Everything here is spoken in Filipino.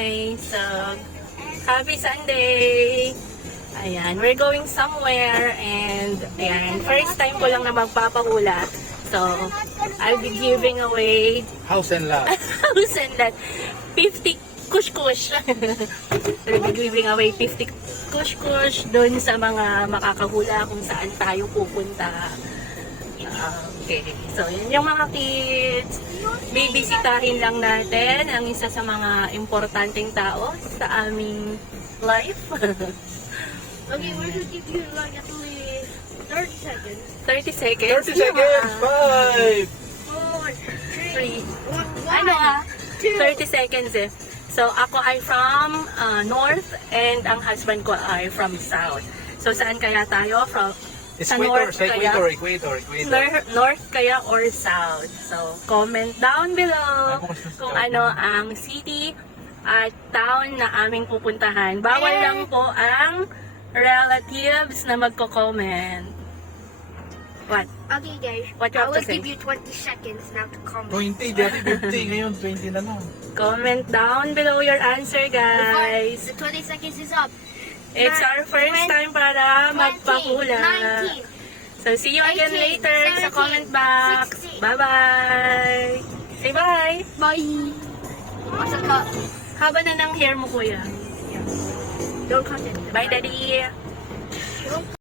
guys. So, happy Sunday! Ayan, we're going somewhere and ayan, first time ko lang na magpapahula. So, I'll be giving away House and lot. house and lot 50 kush-kush. I'll be giving away 50 kush-kush doon sa mga makakahula kung saan tayo pupunta. Okay, so yun yung mga kids. Bibisitahin lang natin ang isa sa mga importanteng tao sa aming life. Okay, we're gonna give you like at least 30 seconds. 30 seconds. 30 seconds! 4, 3. 1, Ano 30 seconds eh. So ako ay from north and ang husband ko ay from south. So saan kaya tayo? From sa north kaya? Equator. North kaya or south? So comment down below kung ano ang city at town na aming pupuntahan. Bawal lang po ang relatives na magko-comment. What? Okay guys, What you I have will to say? give you 20 seconds now to comment. 20, dati 50, ngayon 20 na lang. Comment down below your answer, guys. The 20 seconds is up. It's our first time para magpahula. 19. So, see you again 18, later sa 17, comment box. 16. Bye-bye! Say bye! Bye. What's the cut? Haba na ng hair mo, kuya. Don't cut it. Bye, Daddy! Don't